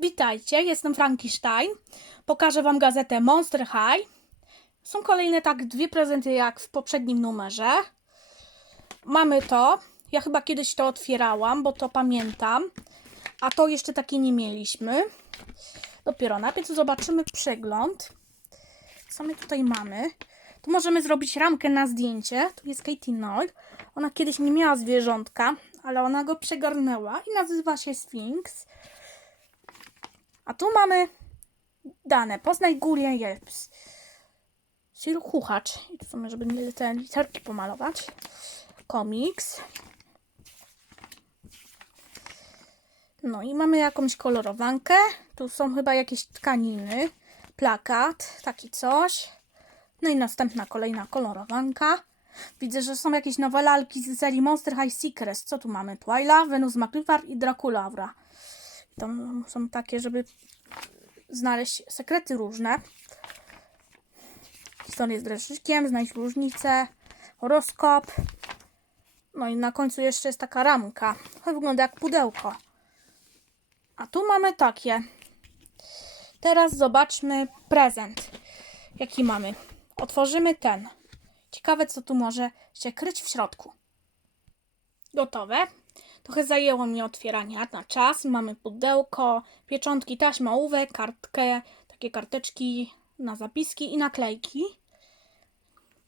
Witajcie, jestem Frankenstein. Pokażę Wam gazetę Monster High. Są kolejne tak dwie prezenty jak w poprzednim numerze. Mamy to. Ja chyba kiedyś to otwierałam, bo to pamiętam. A to jeszcze takiej nie mieliśmy. Dopiero najpierw zobaczymy przegląd. Co my tutaj mamy? Tu możemy zrobić ramkę na zdjęcie. Tu jest Katie Noy. Ona kiedyś nie miała zwierzątka, ale ona go przegarnęła i nazywa się Sphinx. A tu mamy dane. Poznaj Gulia Jelps. Sil Chuchacz. I tu są, żeby te literki pomalować. Komiks. No i mamy jakąś kolorowankę. Tu są chyba jakieś tkaniny. Plakat, taki coś. No i następna kolejna kolorowanka. Widzę, że są jakieś nowe lalki z serii Monster High Secrets. Co tu mamy? Twyla, Venus McLivar i Draculaura. To są takie, żeby znaleźć sekrety różne. Historię z dreszczykiem, znaleźć różnicę, horoskop. No i na końcu jeszcze jest taka ramka. To wygląda jak pudełko. A tu mamy takie. Teraz zobaczmy prezent, jaki mamy. Otworzymy ten. Ciekawe, co tu może się kryć w środku. Gotowe. Trochę zajęło mi otwieranie na czas. Mamy pudełko, pieczątki, taśma, ołówek, kartkę, takie karteczki na zapiski i naklejki.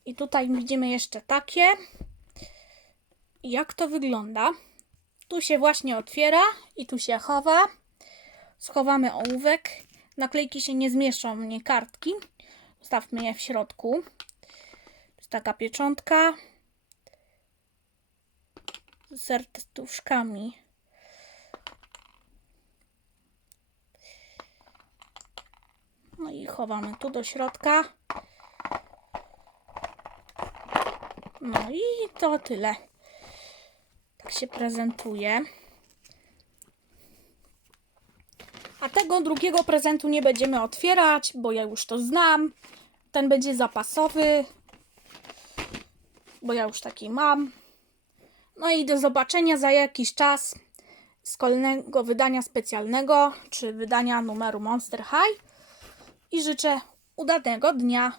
I tutaj widzimy jeszcze takie. Jak to wygląda? Tu się właśnie otwiera i tu się chowa. Schowamy ołówek. Naklejki się nie zmieszczą, nie kartki. Zostawmy je w środku. To jest taka pieczątka serduszkami. No i chowamy tu do środka. No i to tyle. Tak się prezentuje. A tego drugiego prezentu nie będziemy otwierać, bo ja już to znam. Ten będzie zapasowy, bo ja już taki mam. No i do zobaczenia za jakiś czas z kolejnego wydania specjalnego, czy wydania numeru Monster High. I życzę udanego dnia.